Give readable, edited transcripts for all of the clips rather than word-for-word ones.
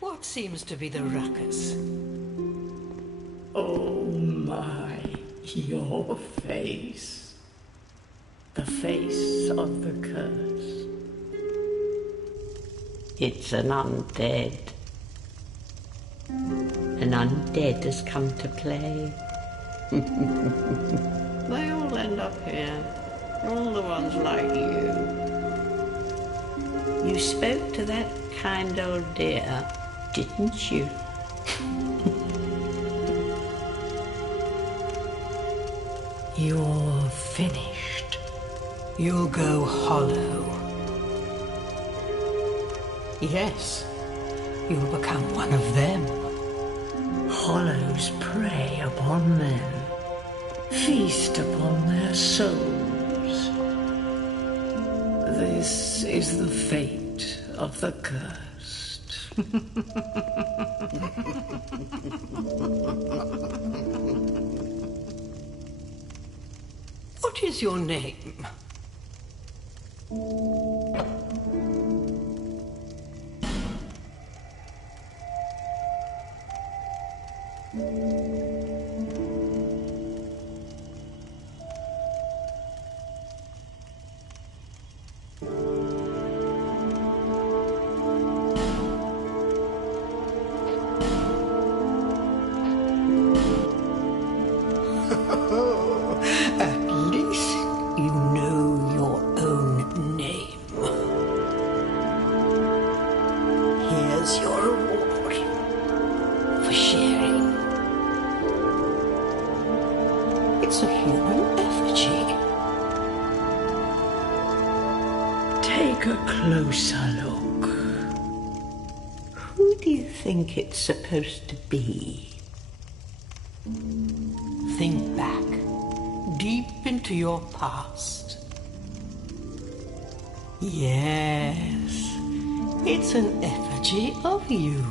What seems to be the ruckus? Oh my, your face. The face of the curse. It's an undead. An undead has come to play. They all end up here. All the ones like you. You spoke to that kind old dear, didn't you? You're finished. You'll go hollow. Yes, you'll become one of them. Hollows prey upon men, feast upon their souls. This is the fate of the cursed. What is your name? At least you know your own name. Here's your reward for sharing. It's a human effigy. Take a closer look. Who do you think it's supposed to be? Think back, deep into your past. Yes, it's an effigy of you.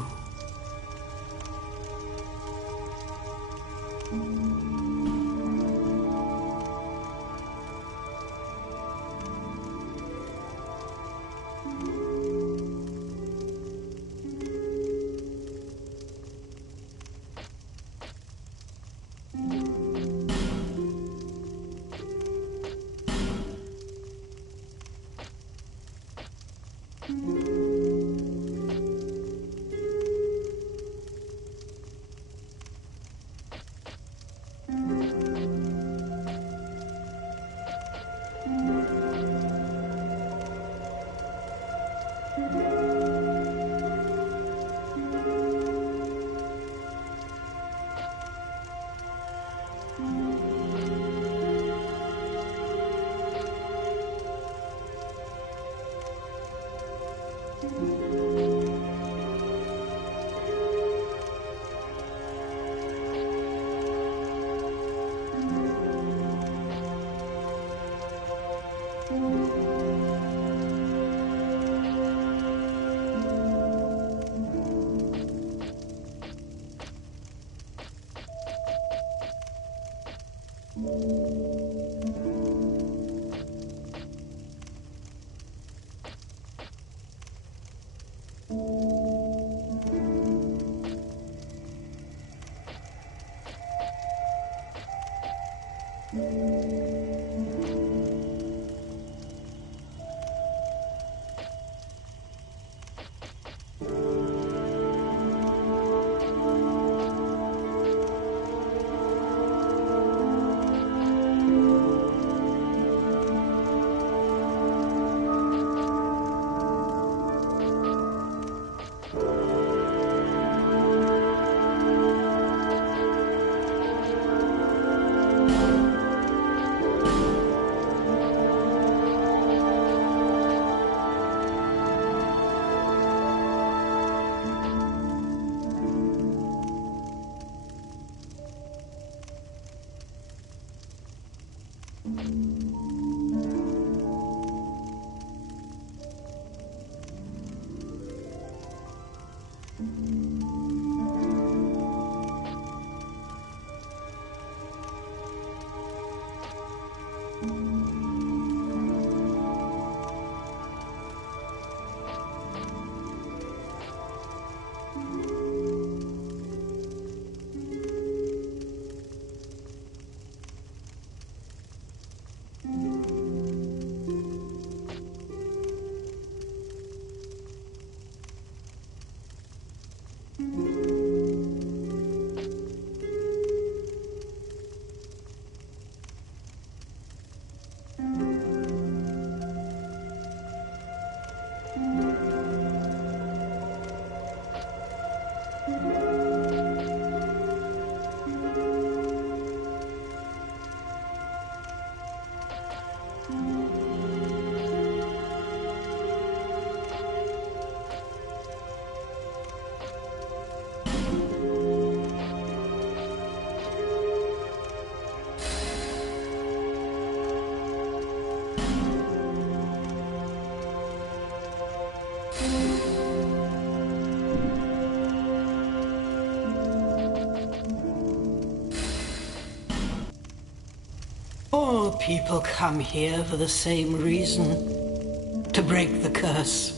All people come here for the same reason, to break the curse.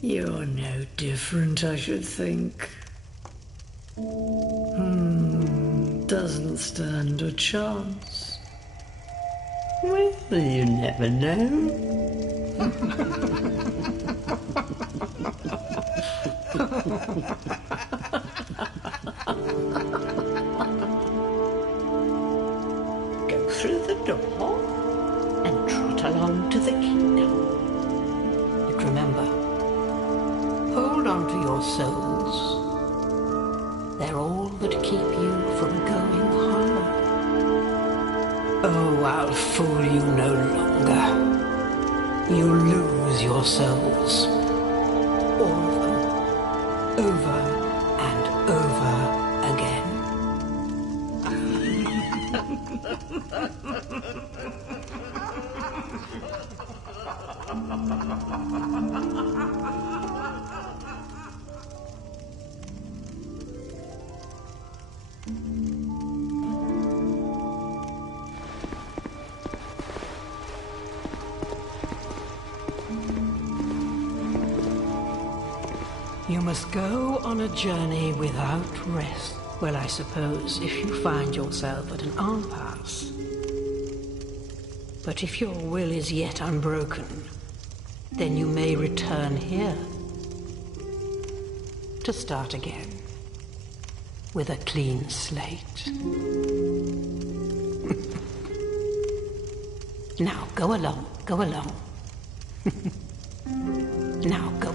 You're no different, I should think. Doesn't stand a chance. Well, you never know. Go through the door and trot along to the kingdom. But remember, hold on to your souls. They're all that keep you from going hollow. Oh, I'll fool you no longer. You lose your souls. All of them. Over and over again. You must go on a journey without rest. Well, I suppose if you find yourself at an impasse. But if your will is yet unbroken, then you may return here to start again with a clean slate. Now, go along, go along. Now, go.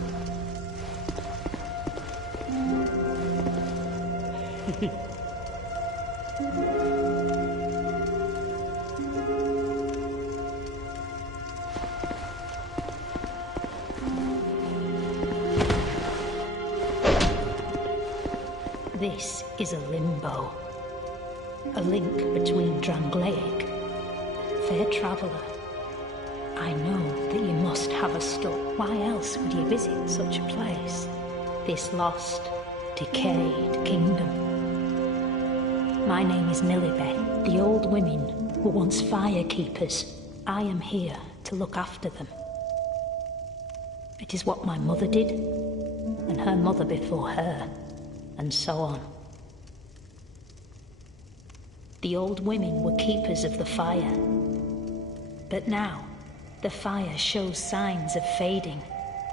This is a limbo, a link between Drangleic. Fair traveller, I know that you must have a stop. Why else would you visit such a place? This lost, decayed kingdom. My name is Millibeth. The old women were once firekeepers. I am here to look after them. It is what my mother did, and her mother before her, and so on. The old women were keepers of the fire. But now, the fire shows signs of fading,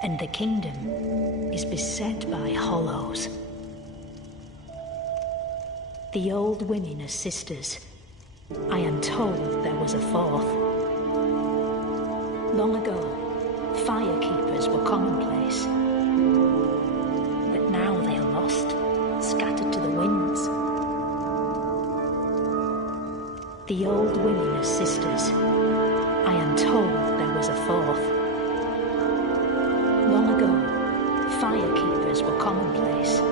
and the kingdom is beset by hollows. The old women are sisters. I am told there was a fourth. Long ago, firekeepers were commonplace. But now they are lost, scattered to the winds. The old women are sisters. I am told there was a fourth. Long ago, firekeepers were commonplace.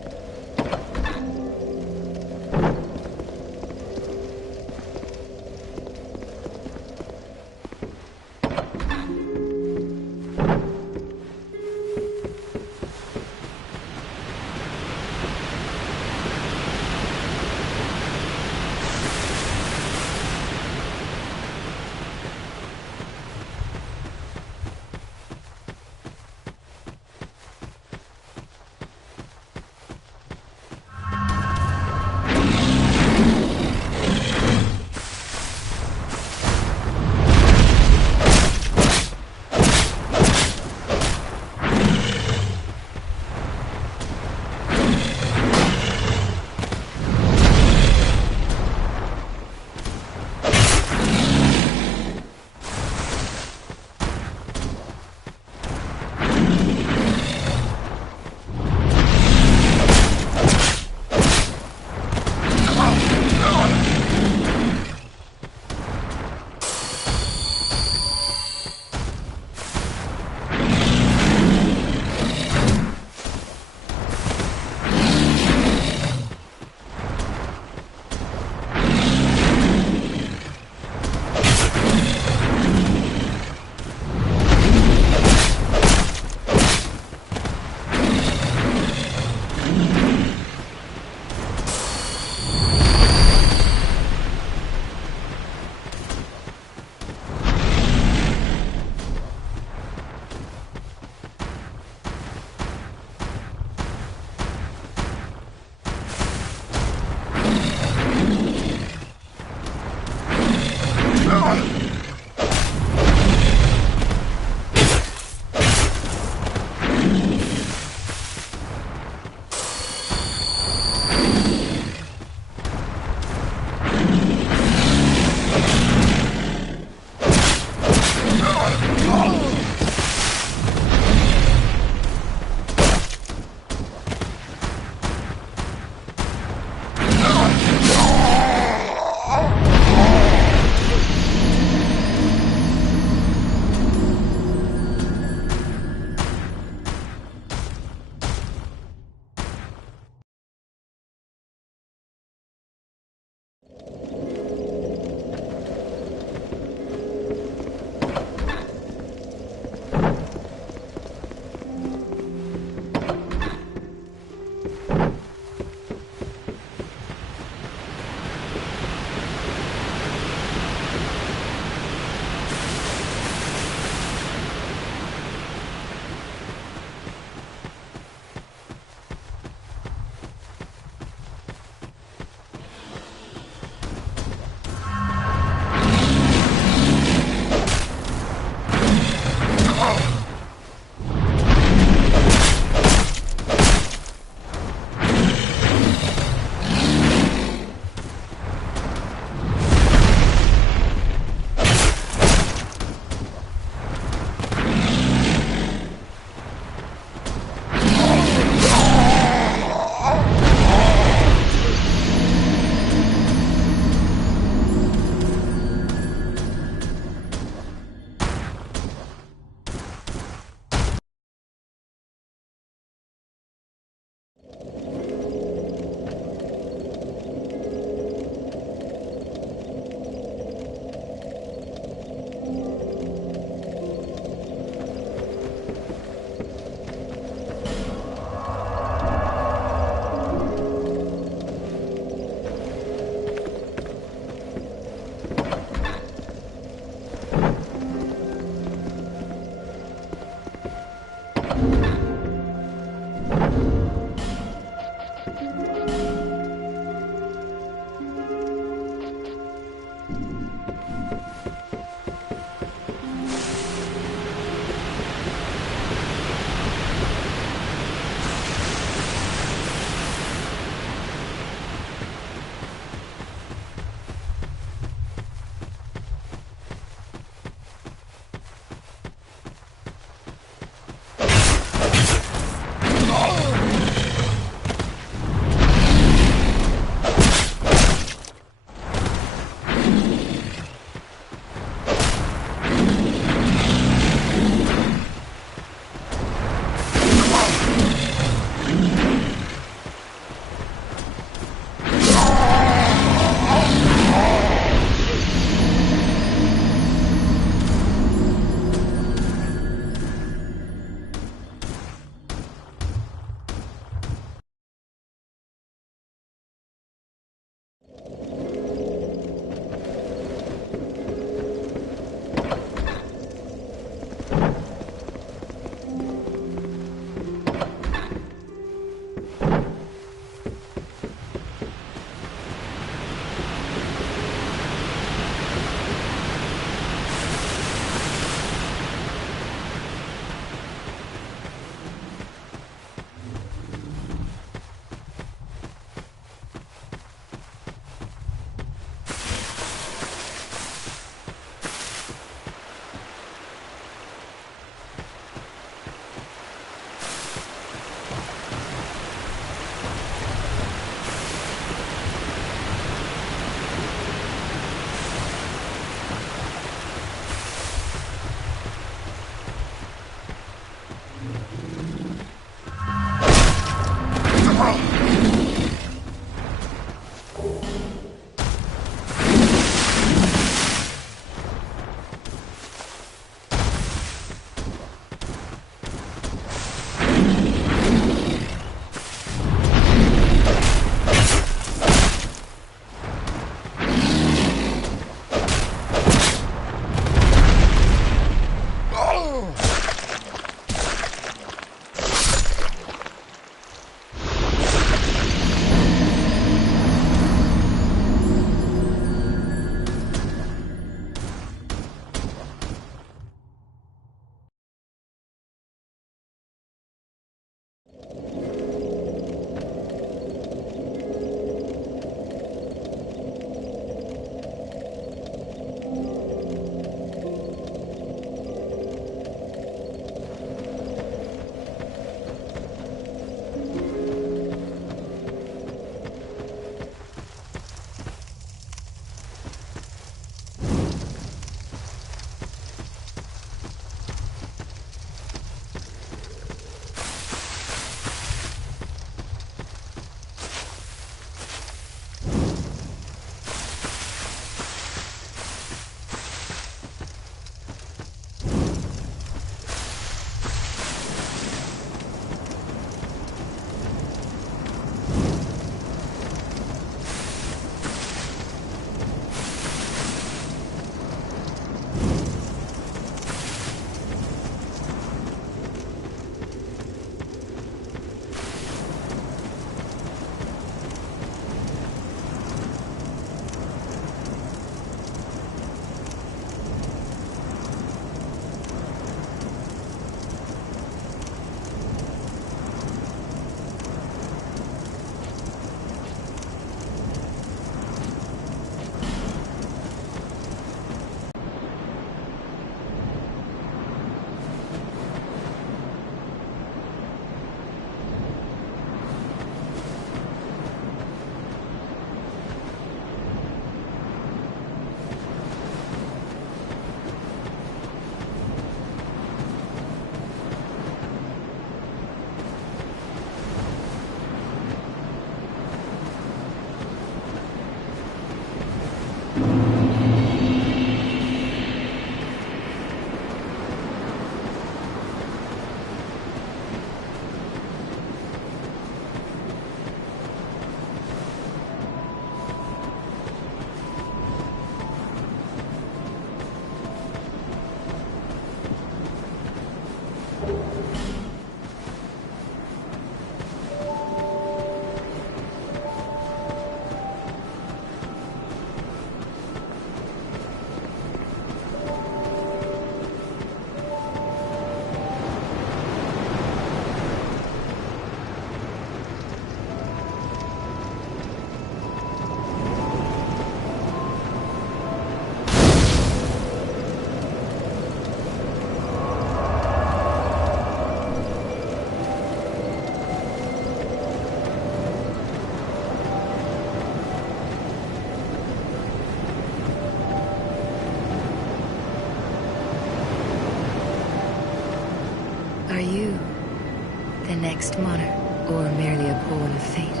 next monarch, or merely a pawn of fate.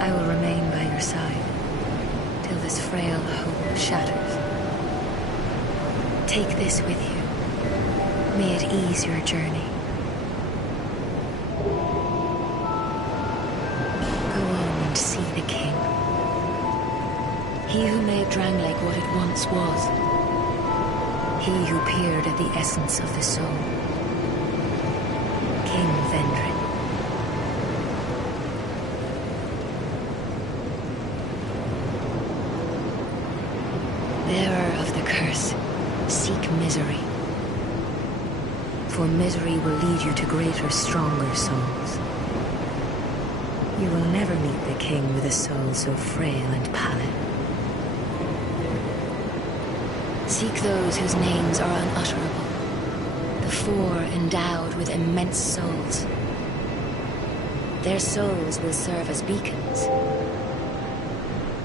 I will remain by your side till this frail hope shatters. Take this with you. May it ease your journey. Go on and see the king. He who made Drangleic what it once was. He who peered at the essence of the soul. King Vendren. Bearer of the curse, seek misery. For misery will lead you to greater, stronger souls. You will never meet the king with a soul so frail and pallid. Seek those whose names are unutterable. The four endowed with immense souls. Their souls will serve as beacons.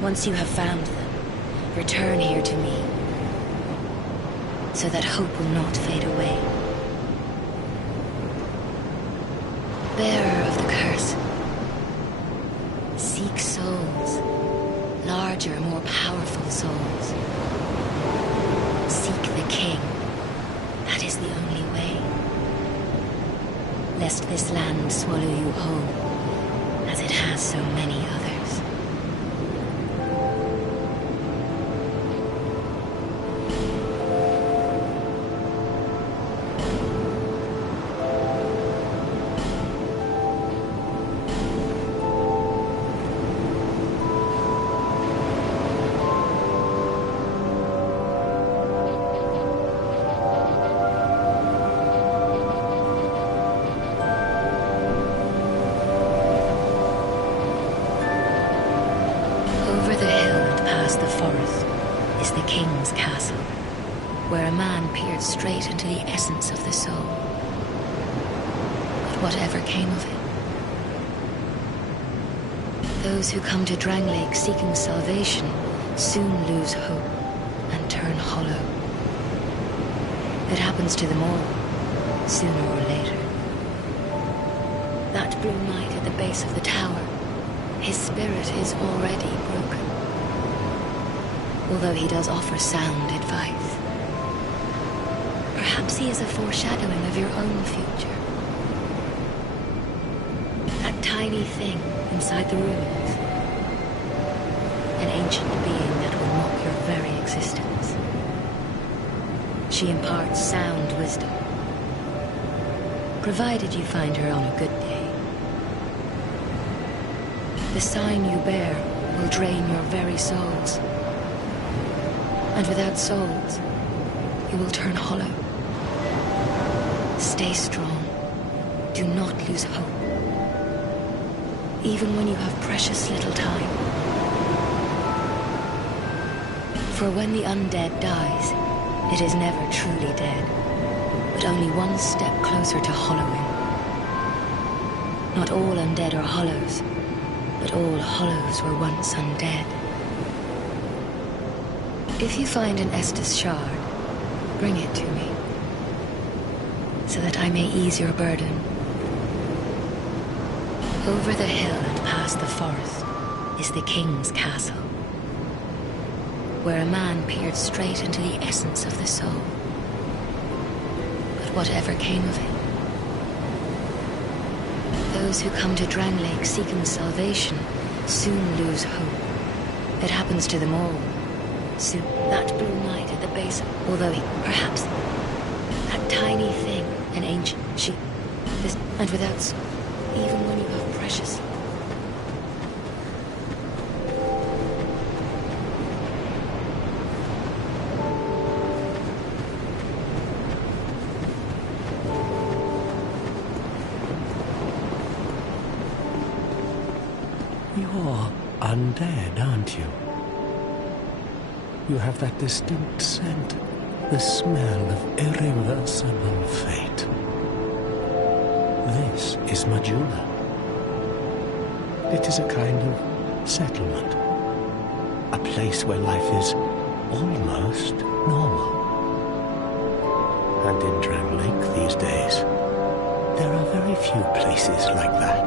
Once you have found them, return here to me, so that hope will not fade away. Bearer of the curse, seek souls, larger, more powerful souls. Seek the king. That is the only way. Lest this land swallow you whole, as it has so many others. Where a man peered straight into the essence of the soul. But whatever came of it? Those who come to Drangleic seeking salvation soon lose hope and turn hollow. It happens to them all, sooner or later. That blue knight at the base of the tower, his spirit is already broken. Although he does offer sound advice. Perhaps he is a foreshadowing of your own future. That tiny thing inside the ruins. An ancient being that will mock your very existence. She imparts sound wisdom. Provided you find her on a good day. The sign you bear will drain your very souls. And without souls, you will turn hollow. Stay strong. Do not lose hope. Even when you have precious little time. For when the undead dies, it is never truly dead, but only one step closer to hollowing. Not all undead are hollows, but all hollows were once undead. If you find an Estus shard, bring it to me, so that I may ease your burden. Over the hill and past the forest is the king's castle, where a man peered straight into the essence of the soul. But whatever came of it? Those who come to Drangleic seeking salvation soon lose hope. It happens to them all. Soon, that blue knight at the base, although he, perhaps, that tiny thing, an ancient sheep, this, and without, even when you have precious. You're undead, aren't you? You have that distinct scent, the smell of irreversible fate. This is Majula. It is a kind of settlement. A place where life is almost normal. And in Drangleic these days, There are very few places like that.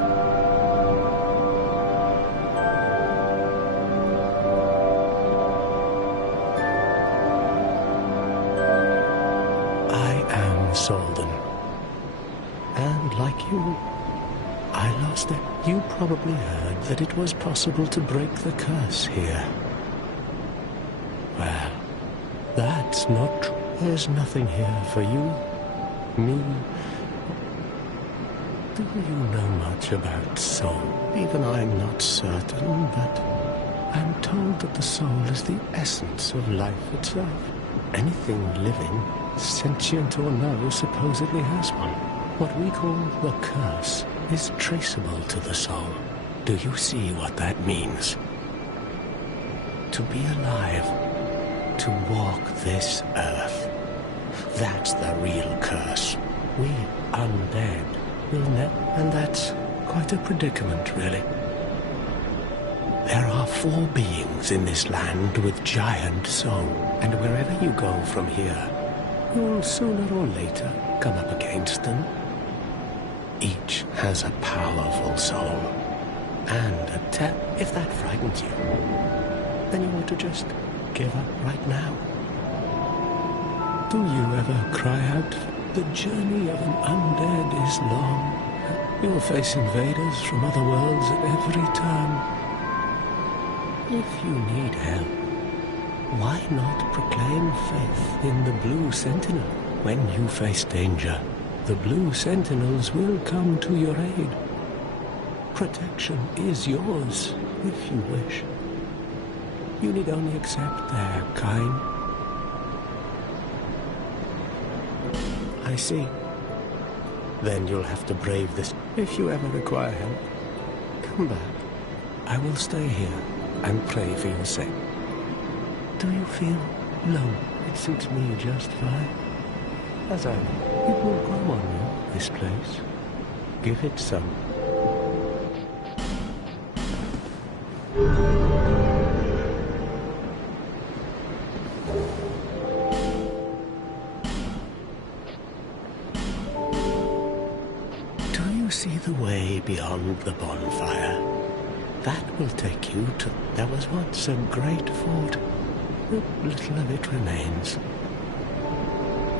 I am Solden. And like you, I lost it. You probably heard that it was possible to break the curse here. Well, that's not true. There's nothing here for you, me. Do you know much about soul? Even I'm not certain, but I'm told that the soul is the essence of life itself. Anything living, sentient or no, supposedly has one. What we call the curse is traceable to the soul. Do you see what that means? To be alive, to walk this earth. That's the real curse. We undead will never, and that's quite a predicament, really. There are 4 beings in this land with giant soul, and wherever you go from here, you'll sooner or later come up against them. Each has a powerful soul, and a if that frightens you, then you ought to just give up right now. Do you ever cry out? The journey of an undead is long. You'll face invaders from other worlds at every turn. If you need help, why not proclaim faith in the Blue Sentinel? When you face danger, the Blue Sentinels will come to your aid. Protection is yours, if you wish. You need only accept their kind. I see. Then you'll have to brave this. If you ever require help, come back. I will stay here and pray for your sake. Do you feel low? It suits me just fine. As I know, it will grow on you, this place. Give it some. See the way beyond the bonfire. That will take you to... There was once a great fort. Little of it remains.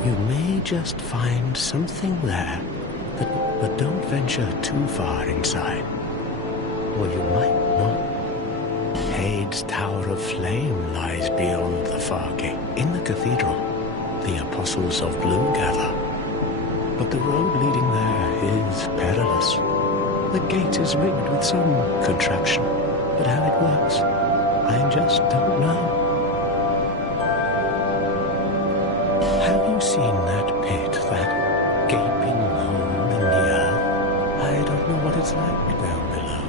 You may just find something there, but don't venture too far inside, or you might not. Hade's Tower of Flame lies beyond the far gate. In the cathedral, the Apostles of Blue gather. But the road leading there is perilous. The gate is rigged with some contraption, but how it works, I just don't know. Have you seen that pit, that gaping hole in the earth? I don't know what it's like down below,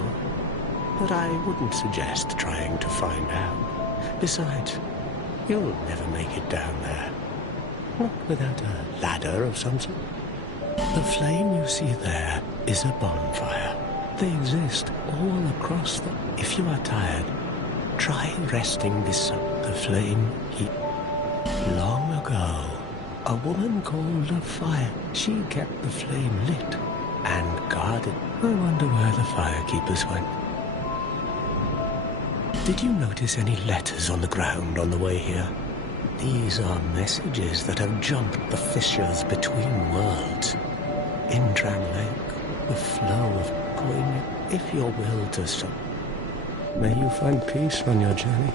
but I wouldn't suggest trying to find out. Besides, you'll never make it down there. Not without a ladder of some sort. The flame you see there is a bonfire. They exist all across the... If you are tired, try resting beside the flame heat. Long ago, a woman called a fire. She kept the flame lit and guarded. I wonder where the firekeepers went. Did you notice any letters on the ground on the way here? These are messages that have jumped the fissures between worlds. In Dran Lake, the flow of going, if your will to stop. May you find peace on your journey.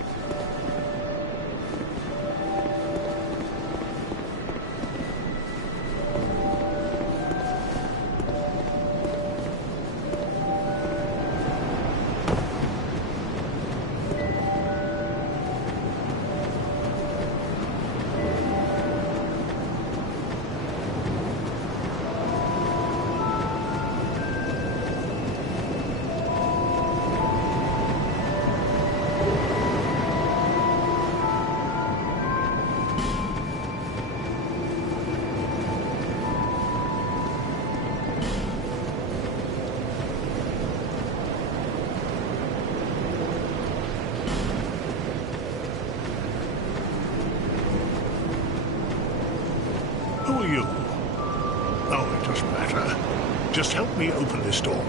Who are you? Oh, it doesn't matter. Just help me open this door.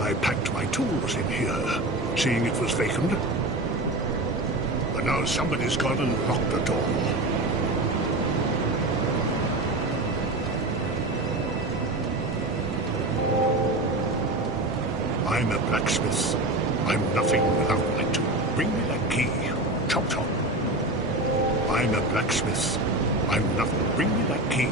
I packed my tools in here, seeing it was vacant. But now somebody's gone and locked the door. I'm a blacksmith. I'm nothing without my tool. Bring me that key. Chop chop. I'm a blacksmith. I'm nothing. Bring me that key.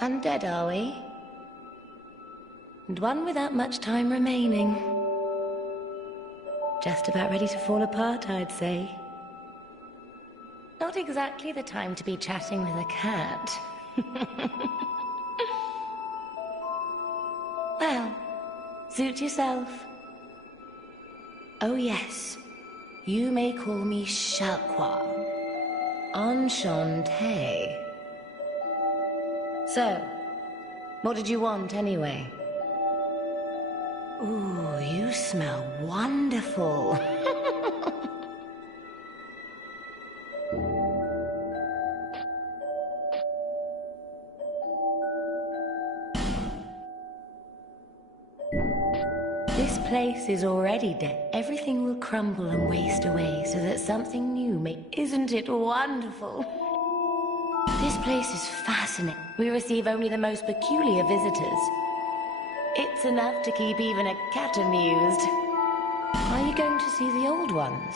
Undead, are we? And one without much time remaining. Just about ready to fall apart, I'd say. Not exactly the time to be chatting with a cat. Well, suit yourself. Oh yes, you may call me Shalqua. Enchanté. So, what did you want anyway? Ooh, you smell wonderful. This place is already dead. Everything will crumble and waste away so that something new may... Isn't it wonderful? This place is fascinating. We receive only the most peculiar visitors. It's enough to keep even a cat amused. Are you going to see the old ones?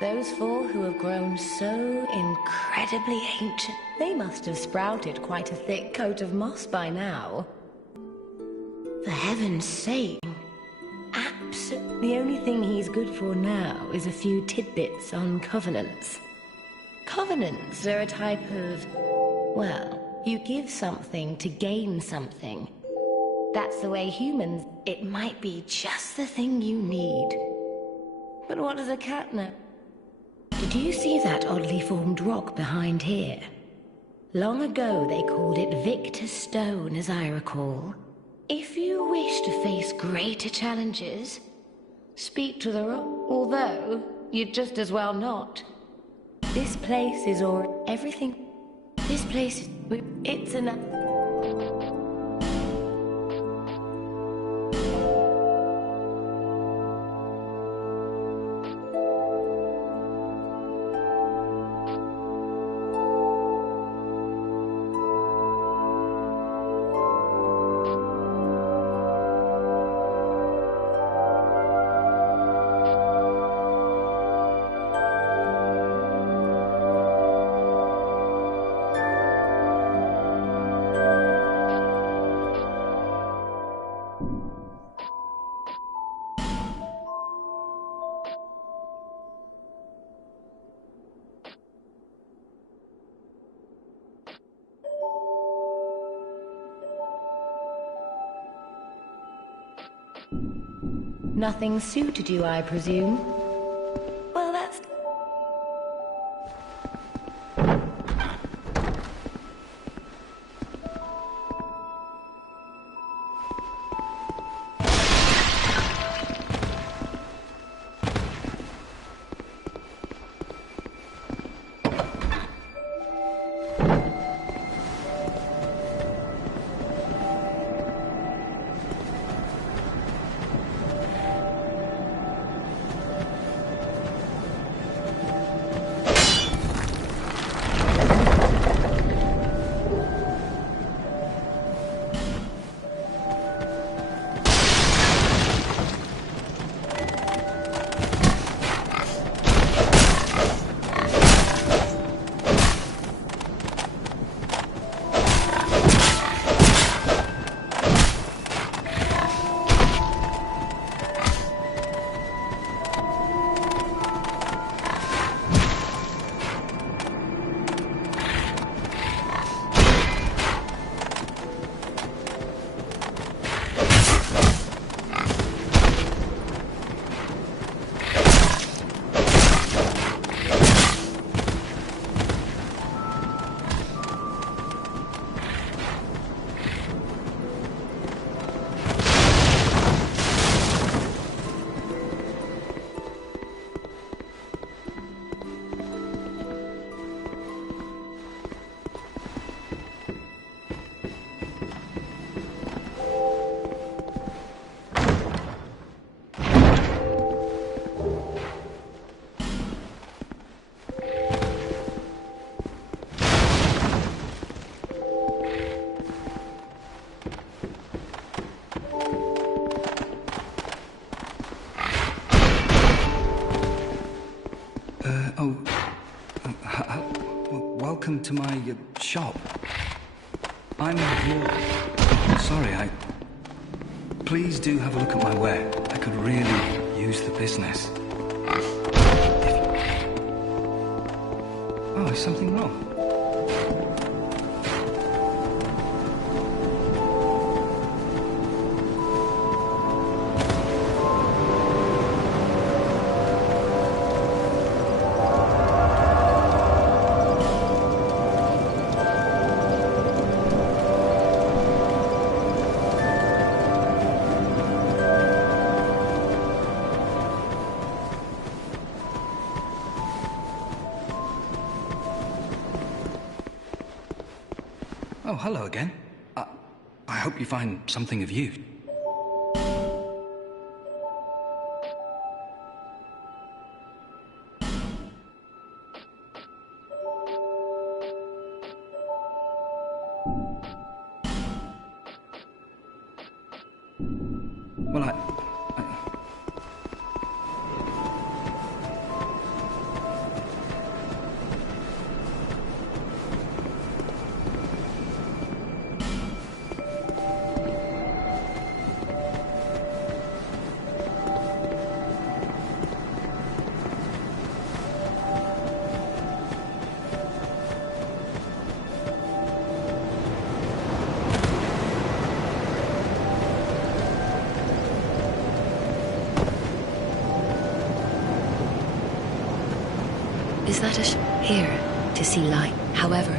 Those four who have grown so incredibly ancient. They must have sprouted quite a thick coat of moss by now. For heaven's sake. The only thing he's good for now is a few tidbits on covenants. Covenants are a type of... well, you give something to gain something. That's the way humans... It might be just the thing you need. But what does a cat know? Did you see that oddly formed rock behind here? Long ago they called it Victor Stone, as I recall. If you wish to face greater challenges, speak to the rock. Although, you'd just as well not. This place is everything. This place is... it's enough. Nothing suited you, I presume? Well, that's... Welcome to my shop. I'm sorry, Please do have a look at my ware. I could really use the business. Oh, is something wrong? Oh, hello again. I hope you find something of use. Well, Is that here to see light? However...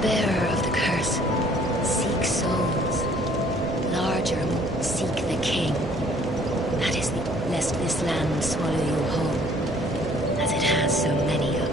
bearer of the curse. Seek souls. Larger, seek the king. That is lest this land swallow you whole, as it has so many of.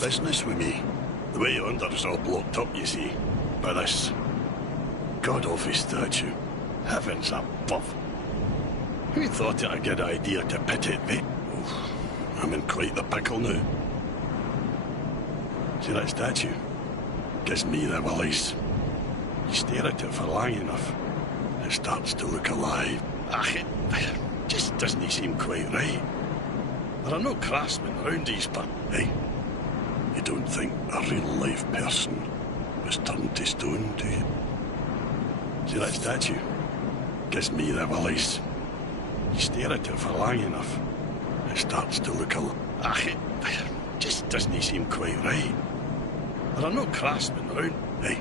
business with me. The way yonder is all blocked up, you see, by this god-awful statue. Heavens above. Who thought it a good idea to pit it there? Oh, I'm in quite the pickle now. See that statue? Gives me the willies. You stare at it for long enough, it starts to look alive. It just doesn't seem quite right. There are no craftsmen around these parts, eh? You don't think a real-life person was turned to stone, do you? See that statue? Gives me the willies. You stare at it for long enough, it starts to look alive. It just doesn't seem quite right. There are no craftsmen around, eh?